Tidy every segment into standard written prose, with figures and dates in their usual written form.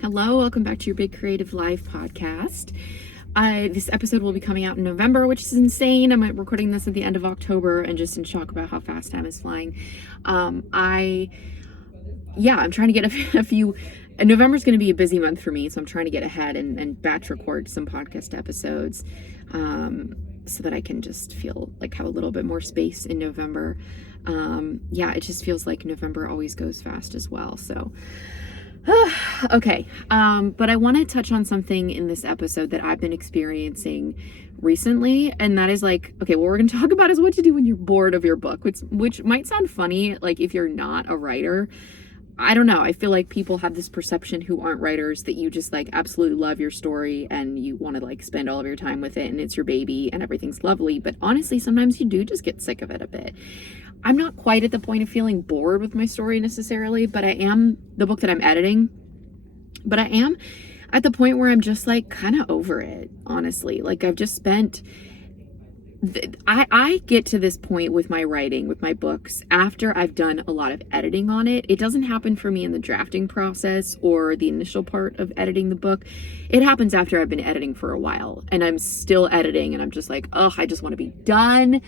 Hello, welcome back to your Big Creative Life podcast. This episode will be coming out in November, which is insane. I'm recording this at the end of October and just in shock about how fast time is flying. I'm trying to get a few. November's going to be a busy month for me, so I'm trying to get ahead and batch record some podcast episodes so that I can just feel like have a little bit more space in November. It just feels like November always goes fast as well. So. Okay, but I want to touch on something in this episode that I've been experiencing recently, and that is like, okay, what we're going to talk about is what to do when you're bored of your book, which might sound funny, like if you're not a writer. I don't know, I feel like people have this perception who aren't writers that you just like absolutely love your story and you want to like spend all of your time with it and it's your baby and everything's lovely, but honestly, sometimes you do just get sick of it a bit. I'm not quite at the point of feeling bored with my story necessarily, but I am the book that I'm editing. But I am at the point where I'm just like kind of over it, honestly. Like I've just spent, I get to this point with my writing, with my books, after I've done a lot of editing on it. It doesn't happen for me in the drafting process or the initial part of editing the book. It happens after I've been editing for a while and I'm still editing and I'm just like, oh, I just want to be done.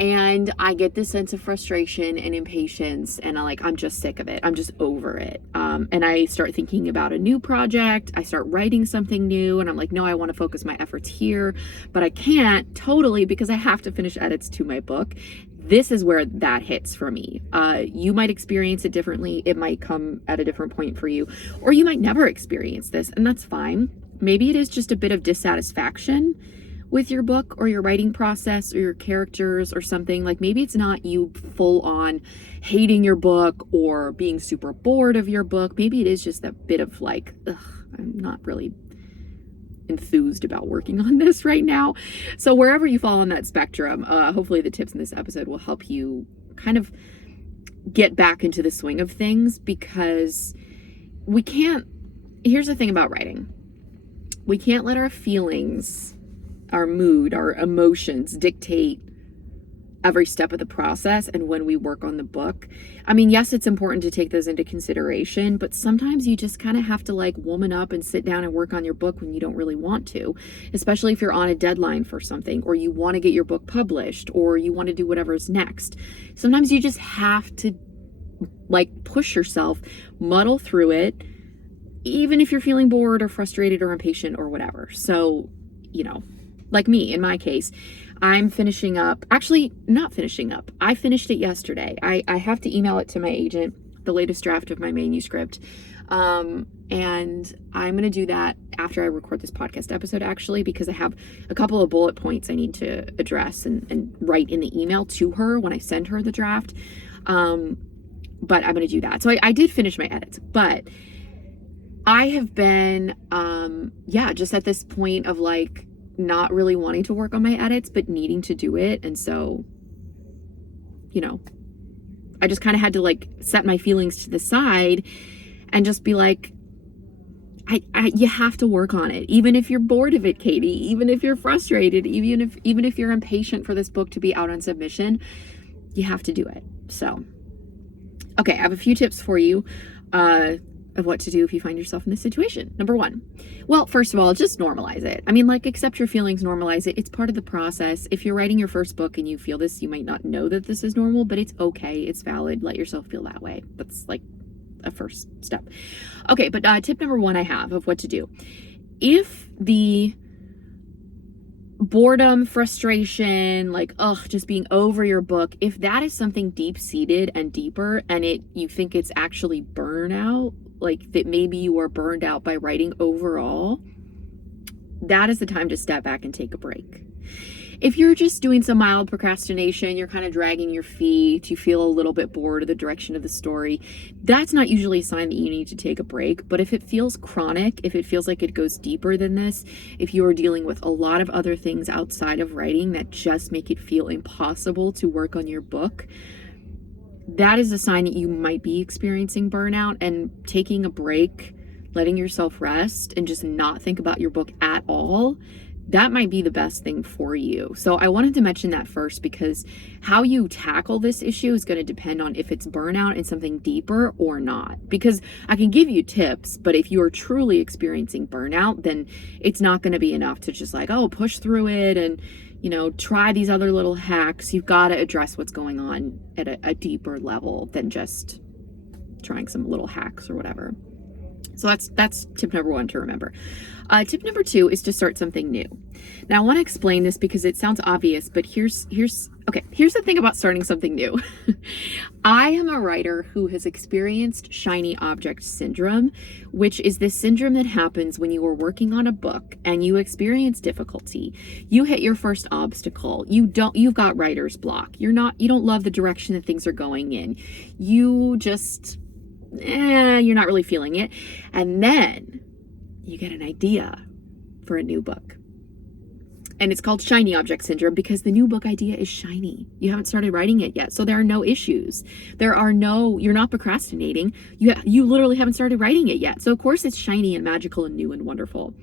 And I get this sense of frustration and impatience and I'm just sick of it. I'm just over it. And I start thinking about a new project. I start writing something new and I'm like, no, I want to focus my efforts here, but I can't totally because I have to finish edits to my book. This is where that hits for me. You might experience it differently. It might come at a different point for you, or you might never experience this, and that's fine. Maybe it is just a bit of dissatisfaction with your book or your writing process or your characters or something. Like maybe it's not you full on hating your book or being super bored of your book. Maybe it is just a bit of like, I'm not really enthused about working on this right now. So wherever you fall on that spectrum, hopefully the tips in this episode will help you kind of get back into the swing of things, because here's the thing about writing. We can't let our feelings, our mood, our emotions dictate every step of the process and when we work on the book. I mean, yes, it's important to take those into consideration, but sometimes you just kind of have to like woman up and sit down and work on your book when you don't really want to, especially if you're on a deadline for something, or you want to get your book published, or you want to do whatever's next. Sometimes you just have to like push yourself, muddle through it, even if you're feeling bored or frustrated or impatient or whatever. So, like me, in my case, I'm finishing up, actually not finishing up. I finished it yesterday. I have to email it to my agent, the latest draft of my manuscript. And I'm going to do that after I record this podcast episode, actually, because I have a couple of bullet points I need to address and write in the email to her when I send her the draft. But I'm going to do that. So I did finish my edits, but I have been, just at this point of like, not really wanting to work on my edits, but needing to do it. And so, I just kind of had to like set my feelings to the side and just be like, you have to work on it. Even if you're bored of it, Katie, even if you're frustrated, even if you're impatient for this book to be out on submission, you have to do it. So, okay, I have a few tips for you, of what to do if you find yourself in this situation. Number one, well, first of all, just normalize it. I mean, like, accept your feelings, normalize it. It's part of the process. If you're writing your first book and you feel this, you might not know that this is normal, but it's okay. It's valid. Let yourself feel that way. That's like a first step. Okay, but tip number one I have of what to do. If the boredom, frustration, like, just being over your book, if that is something deep-seated and deeper and you think it's actually burnout, like that maybe you are burned out by writing overall, that is the time to step back and take a break. If you're just doing some mild procrastination, you're kind of dragging your feet, you feel a little bit bored of the direction of the story, that's not usually a sign that you need to take a break. But if it feels chronic, if it feels like it goes deeper than this, if you are dealing with a lot of other things outside of writing that just make it feel impossible to work on your book, that is a sign that you might be experiencing burnout. And taking a break, letting yourself rest and just not think about your book at all, that might be the best thing for you. So I wanted to mention that first, because how you tackle this issue is going to depend on if it's burnout and something deeper or not. Because I can give you tips, but if you are truly experiencing burnout, then it's not going to be enough to just like, oh, push through it and, you know, try these other little hacks. You've got to address what's going on at a deeper level than just trying some little hacks or whatever. So that's tip number 1 to remember. Tip number 2 is to start something new. Now I want to explain this because it sounds obvious, but here's the thing about starting something new. I am a writer who has experienced shiny object syndrome, which is this syndrome that happens when you are working on a book and you experience difficulty. You hit your first obstacle. You've got writer's block. You don't love the direction that things are going in. You just you're not really feeling it. And then you get an idea for a new book. And it's called shiny object syndrome because the new book idea is shiny. You haven't started writing it yet. So there are no issues. You're not procrastinating. You literally haven't started writing it yet. So of course it's shiny and magical and new and wonderful.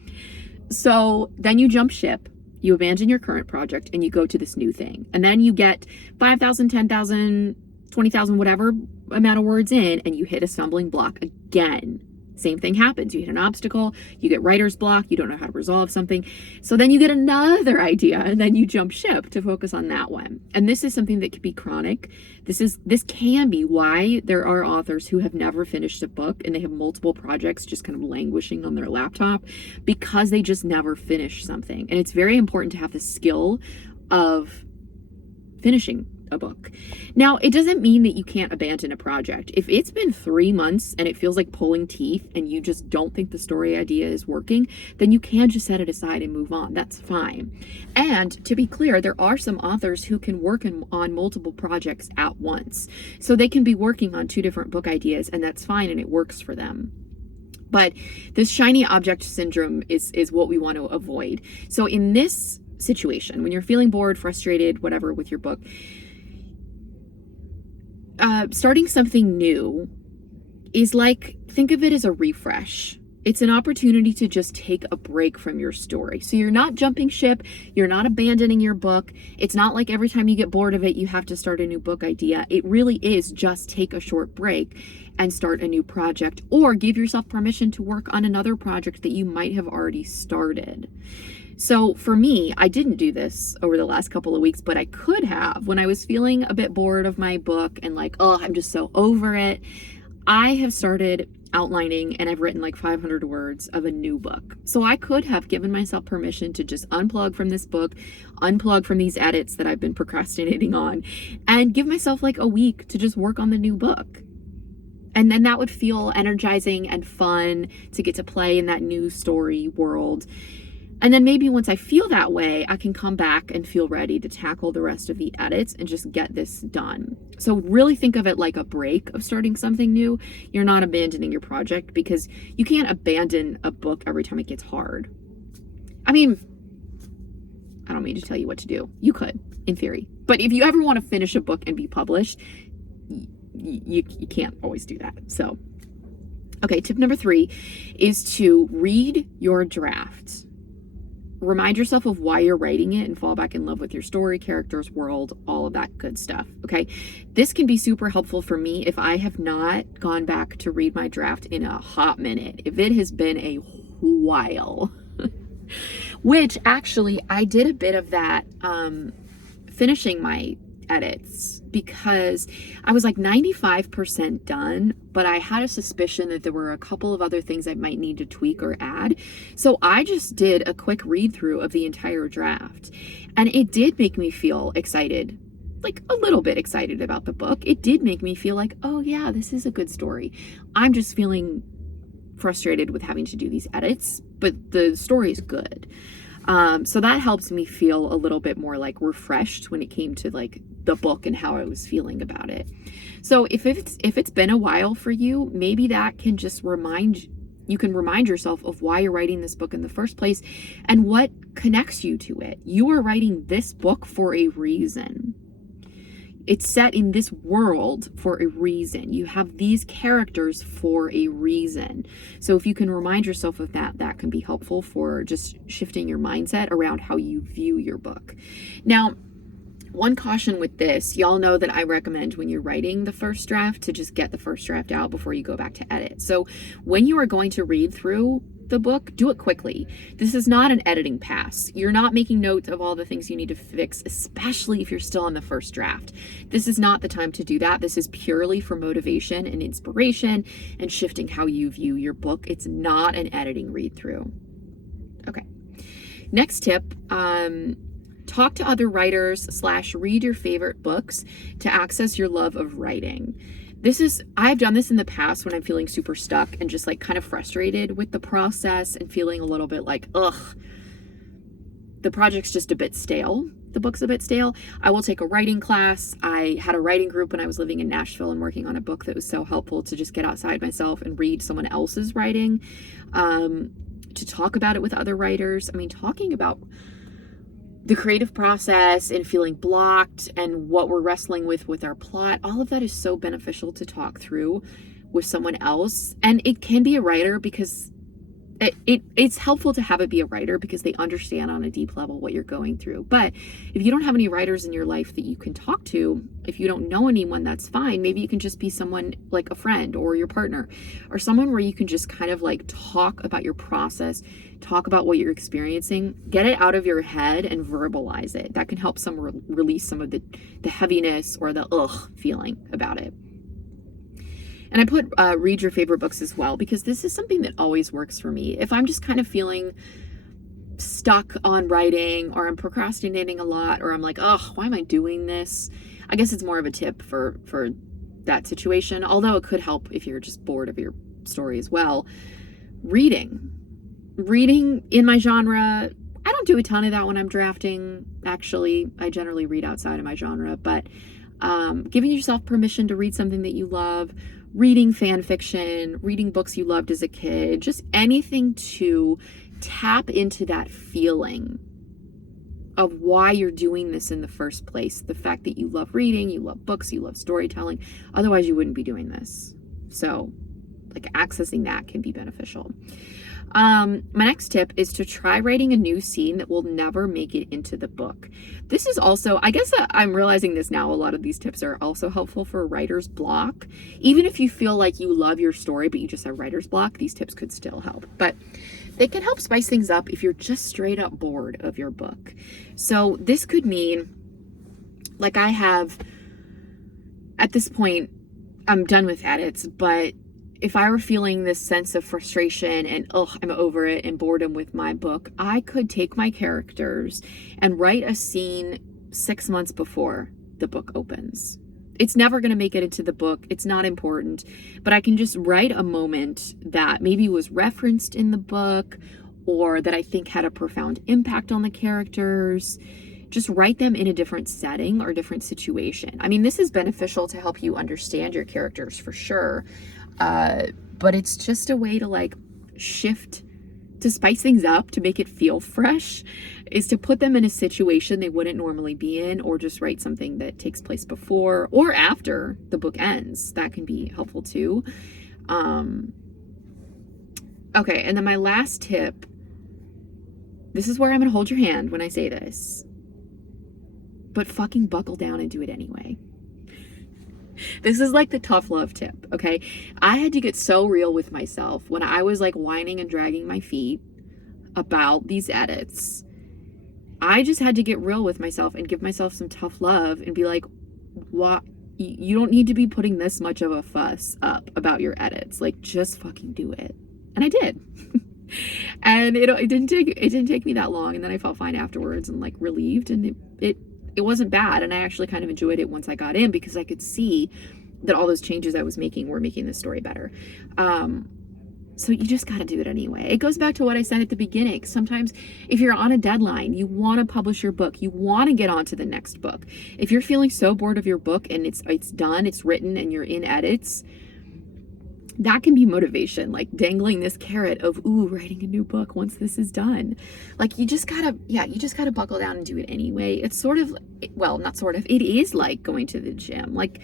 So then you jump ship. You abandon your current project and you go to this new thing. And then you get 5,000, 10,000, 20,000, whatever amount of words in, and you hit a stumbling block again. Same thing happens. You hit an obstacle, you get writer's block, you don't know how to resolve something. So then you get another idea and then you jump ship to focus on that one. And this is something that could be chronic. This can be why there are authors who have never finished a book and they have multiple projects just kind of languishing on their laptop because they just never finish something. And it's very important to have the skill of finishing a book. Now, it doesn't mean that you can't abandon a project. If it's been 3 months and it feels like pulling teeth and you just don't think the story idea is working, then you can just set it aside and move on. That's fine. And to be clear, there are some authors who can work on multiple projects at once. So they can be working on 2 different book ideas, and that's fine and it works for them. But this shiny object syndrome is what we want to avoid. So in this situation, when you're feeling bored, frustrated, whatever with your book, starting something new is like, think of it as a refresh. It's an opportunity to just take a break from your story. So you're not jumping ship, you're not abandoning your book. It's not like every time you get bored of it, you have to start a new book idea. It really is just take a short break and start a new project, or give yourself permission to work on another project that you might have already started. So for me, I didn't do this over the last couple of weeks, but I could have. When I was feeling a bit bored of my book and like, oh, I'm just so over it, I have started outlining and I've written like 500 words of a new book. So I could have given myself permission to just unplug from this book, unplug from these edits that I've been procrastinating on, and give myself like a week to just work on the new book. And then that would feel energizing and fun to get to play in that new story world. And then maybe once I feel that way, I can come back and feel ready to tackle the rest of the edits and just get this done. So really think of it like a break of starting something new. You're not abandoning your project, because you can't abandon a book every time it gets hard. I mean, I don't mean to tell you what to do. You could, in theory. But if you ever want to finish a book and be published, you can't always do that. So, okay, tip number 3 is to read your draft. Remind yourself of why you're writing it and fall back in love with your story, characters, world, all of that good stuff, okay? This can be super helpful for me if I have not gone back to read my draft in a hot minute, if it has been a while. Which actually, I did a bit of that finishing my edits, because I was like 95% done, but I had a suspicion that there were a couple of other things I might need to tweak or add. So I just did a quick read through of the entire draft, and it did make me feel excited, like a little bit excited about the book. It did make me feel like, oh yeah, this is a good story. I'm just feeling frustrated with having to do these edits, but the story is good. So that helps me feel a little bit more like refreshed when it came to like the book and how I was feeling about it. So if it's been a while for you, maybe that can just remind yourself of why you're writing this book in the first place and what connects you to it. You are writing this book for a reason. It's set in this world for a reason. You have these characters for a reason. So if you can remind yourself of that, that can be helpful for just shifting your mindset around how you view your book. Now, one caution with this, y'all know that I recommend when you're writing the first draft to just get the first draft out before you go back to edit. So when you are going to read through the book, do it quickly. This is not an editing pass. You're not making notes of all the things you need to fix, especially if you're still on the first draft. This is not the time to do that. This is purely for motivation and inspiration and shifting how you view your book. It's not an editing read through. Okay. Next tip, talk to other writers / read your favorite books to access your love of writing. I've done this in the past when I'm feeling super stuck and just like kind of frustrated with the process and feeling a little bit like, ugh, the project's just a bit stale. The book's a bit stale. I will take a writing class. I had a writing group when I was living in Nashville and working on a book that was so helpful to just get outside myself and read someone else's writing, to talk about it with other writers. I mean, talking about the creative process and feeling blocked and what we're wrestling with our plot, all of that is so beneficial to talk through with someone else. And it can be a writer because it's helpful to have it be a writer because they understand on a deep level what you're going through. But if you don't have any writers in your life that you can talk to, if you don't know anyone, that's fine. Maybe you can just be someone like a friend or your partner or someone where you can just kind of like talk about your process, talk about what you're experiencing, get it out of your head and verbalize it. That can help release some of the heaviness or the ugh feeling about it. And I put read your favorite books as well, because this is something that always works for me. If I'm just kind of feeling stuck on writing, or I'm procrastinating a lot, or I'm like, oh, why am I doing this? I guess it's more of a tip for that situation, although it could help if you're just bored of your story as well. Reading in my genre, I don't do a ton of that when I'm drafting. Actually, I generally read outside of my genre, but giving yourself permission to read something that you love, reading fan fiction, reading books you loved as a kid, just anything to tap into that feeling of why you're doing this in the first place. The fact that you love reading, you love books, you love storytelling. Otherwise, you wouldn't be doing this. So, like, accessing that can be beneficial. My next tip is to try writing a new scene that will never make it into the book. This is also, I guess I'm realizing this now, a lot of these tips are also helpful for writer's block. Even if you feel like you love your story, but you just have writer's block, these tips could still help. But they can help spice things up if you're just straight up bored of your book. So this could mean, like I have, at this point, I'm done with edits, but if I were feeling this sense of frustration and, I'm over it, and boredom with my book, I could take my characters and write a scene 6 months before the book opens. It's never going to make it into the book. It's not important, but I can just write a moment that maybe was referenced in the book or that I think had a profound impact on the characters. Just write them in a different setting or different situation. I mean, this is beneficial to help you understand your characters for sure. But it's just a way to like shift, to spice things up, to make it feel fresh, is to put them in a situation they wouldn't normally be in, or just write something that takes place before or after the book ends. That can be helpful too. Okay, and then my last tip, this is where I'm gonna hold your hand when I say this, but fucking buckle down and do it anyway. This is like the tough love tip, okay? I had to get so real with myself when I was like whining and dragging my feet about these edits. I just had to get real with myself and give myself some tough love and be like, what? You don't need to be putting this much of a fuss up about your edits. Like, just fucking do it. And I did. And it didn't take me that long, and then I felt fine afterwards and like relieved, and it wasn't bad, and I actually kind of enjoyed it once I got in, because I could see that all those changes I was making were making the story better. So you just got to do it anyway. It goes back to what I said at the beginning. Sometimes if you're on a deadline, you want to publish your book, you want to get on to the next book. If you're feeling so bored of your book and it's done, it's written, and you're in edits, that can be motivation, like dangling this carrot of, ooh, writing a new book once this is done. Like you just gotta buckle down and do it anyway. It's sort of, well, not sort of, it is like going to the gym. Like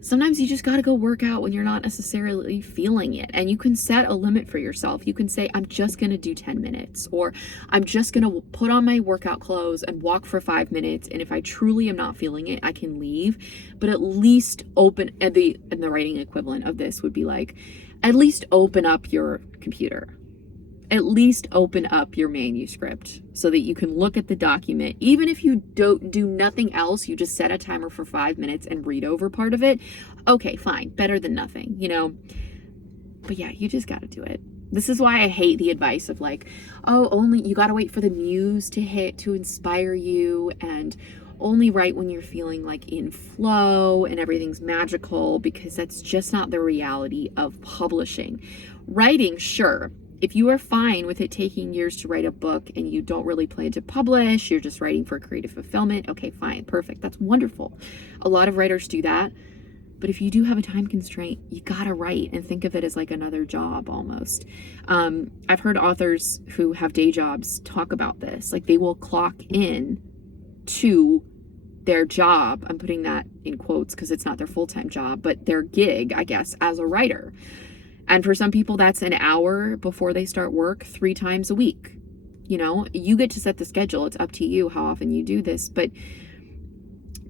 sometimes you just gotta go work out when you're not necessarily feeling it. And you can set a limit for yourself. You can say, I'm just gonna do 10 minutes, or I'm just gonna put on my workout clothes and walk for 5 minutes. And if I truly am not feeling it, I can leave. But at least open, and the writing equivalent of this would be like, at least open up your computer. At least open up your manuscript so that you can look at the document. Even if you don't do nothing else, you just set a timer for 5 minutes and read over part of it. Okay, fine. Better than nothing, you know? But yeah, you just got to do it. This is why I hate the advice of like, oh, only you got to wait for the muse to hit to inspire you, and only write when you're feeling like in flow and everything's magical, because that's just not the reality of publishing. Writing, sure. If you are fine with it taking years to write a book and you don't really plan to publish, you're just writing for creative fulfillment, okay, fine, perfect. That's wonderful. A lot of writers do that. But if you do have a time constraint, you gotta write and think of it as like another job almost. I've heard authors who have day jobs talk about this. Like they will clock in to their job. I'm putting that in quotes because it's not their full-time job, but their gig, I guess, as a writer. And for some people, that's an hour before they start work 3 times a week. You know, you get to set the schedule. It's up to you how often you do this. But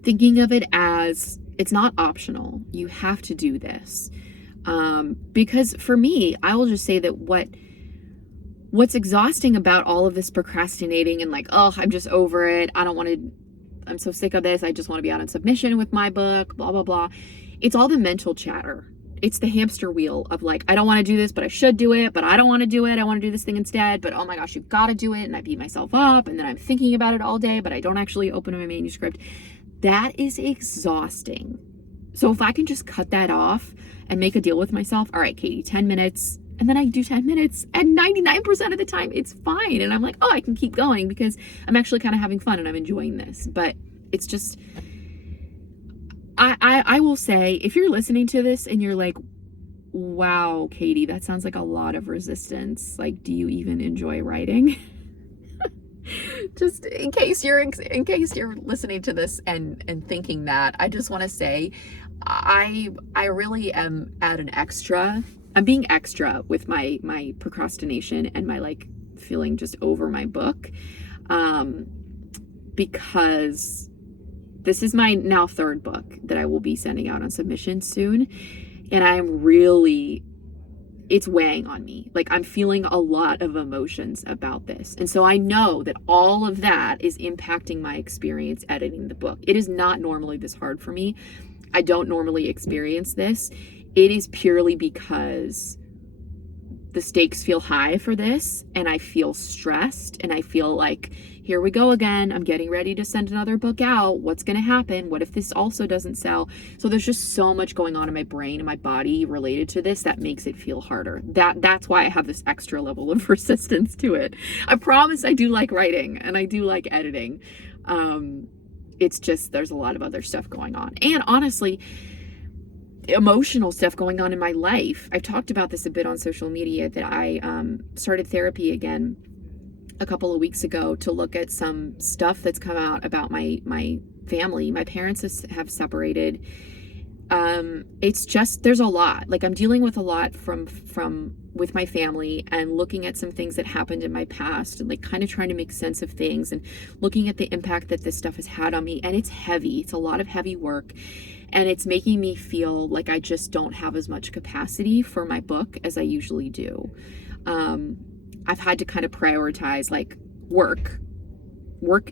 thinking of it as it's not optional. You have to do this. Because for me, I will just say that what's exhausting about all of this procrastinating and like, oh, I'm just over it. I'm so sick of this. I just want to be out on submission with my book, blah, blah, blah. It's all the mental chatter. It's the hamster wheel of like, I don't want to do this, but I should do it, but I don't want to do it. I want to do this thing instead, but oh my gosh, you've got to do it. And I beat myself up, and then I'm thinking about it all day, but I don't actually open my manuscript. That is exhausting. So if I can just cut that off and make a deal with myself, all right, Katie, 10 minutes, and then I do 10 minutes, and 99% of the time it's fine. And I'm like, oh, I can keep going because I'm actually kind of having fun and I'm enjoying this. But it's just, I will say, if you're listening to this and you're like, wow, Katie, that sounds like a lot of resistance. Like, do you even enjoy writing? Just in case you're listening to this and thinking that, I just want to say, I really am at an extra. I'm being extra with my procrastination and my like feeling just over my book, because this is my now 3rd book that I will be sending out on submission soon, and it's weighing on me. Like I'm feeling a lot of emotions about this. And so I know that all of that is impacting my experience editing the book. It is not normally this hard for me. I don't normally experience this. It is purely because the stakes feel high for this, and I feel stressed, and I feel like, here we go again. I'm getting ready to send another book out. What's going to happen? What if this also doesn't sell? So there's just so much going on in my brain and my body related to this that makes it feel harder. That's why I have this extra level of resistance to it. I promise I do like writing and I do like editing. It's just, there's a lot of other stuff going on. And honestly, emotional stuff going on in my life. I've talked about this a bit on social media, that I started therapy again a couple of weeks ago to look at some stuff that's come out about my family. My parents have separated. It's just, there's a lot. Like I'm dealing with a lot with my family, and looking at some things that happened in my past, and like kind of trying to make sense of things, and looking at the impact that this stuff has had on me. And it's heavy. It's a lot of heavy work. And it's making me feel like I just don't have as much capacity for my book as I usually do. I've had to kind of prioritize like work.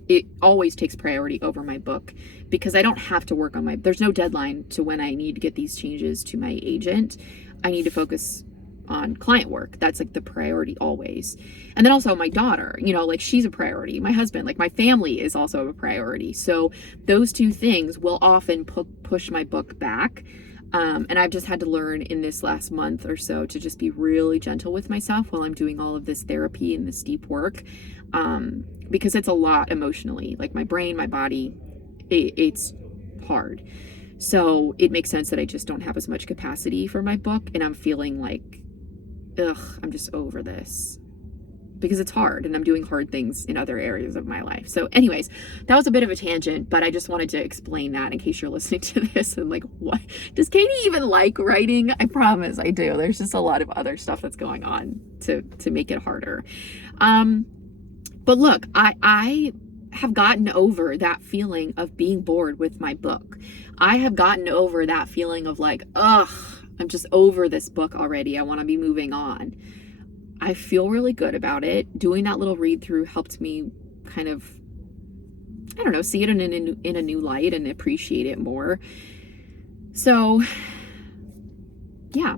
It always takes priority over my book, because I don't have to work on there's no deadline to when I need to get these changes to my agent. I need to focus on client work. That's like the priority always. And then also my daughter, like she's a priority. My husband, like my family is also a priority. So those two things will often push my book back. And I've just had to learn in this last month or so to just be really gentle with myself while I'm doing all of this therapy and this deep work. Because it's a lot emotionally, like my brain, my body, it's hard. So it makes sense that I just don't have as much capacity for my book, and I'm feeling like, ugh, I'm just over this. Because it's hard and I'm doing hard things in other areas of my life. So anyways, that was a bit of a tangent, but I just wanted to explain that in case you're listening to this and like, what? Does Katie even like writing? I promise I do. There's just a lot of other stuff that's going on to make it harder. But look, I have gotten over that feeling of being bored with my book. I have gotten over that feeling of like, ugh, I'm just over this book already. I want to be moving on. I feel really good about it. Doing that little read through helped me kind of, I don't know, see it in a new light and appreciate it more. So yeah.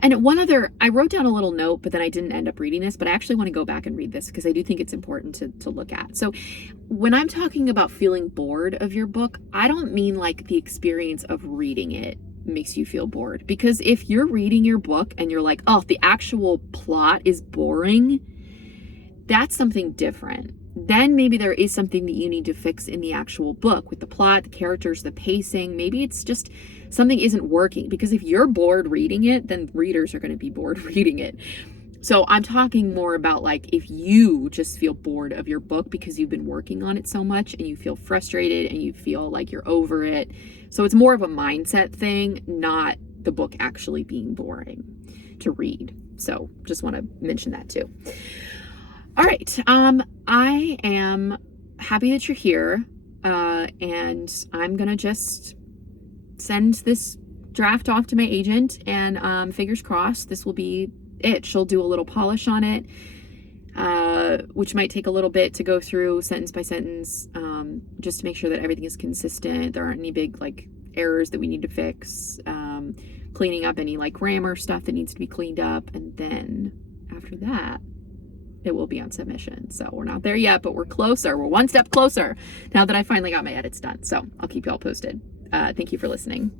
And one other, I wrote down a little note, but then I didn't end up reading this, but I actually want to go back and read this because I do think it's important to look at. So when I'm talking about feeling bored of your book, I don't mean like the experience of reading it makes you feel bored. Because if you're reading your book and you're like, oh, the actual plot is boring, that's something different. Then maybe there is something that you need to fix in the actual book with the plot, the characters, the pacing. Maybe it's just something isn't working, because if you're bored reading it, then readers are going to be bored reading it. So I'm talking more about like if you just feel bored of your book because you've been working on it so much and you feel frustrated and you feel like you're over it. So it's more of a mindset thing, not the book actually being boring to read. So just want to mention that too. All right. I am happy that you're here. And I'm going to just send this draft off to my agent, and fingers crossed this will be it. She'll do a little polish on it, which might take a little bit to go through sentence by sentence, just to make sure that everything is consistent. There aren't any big like errors that we need to fix, cleaning up any like grammar stuff that needs to be cleaned up. And then after that, it will be on submission. So we're not there yet, but we're closer. We're one step closer now that I finally got my edits done. So I'll keep you all posted. Thank you for listening.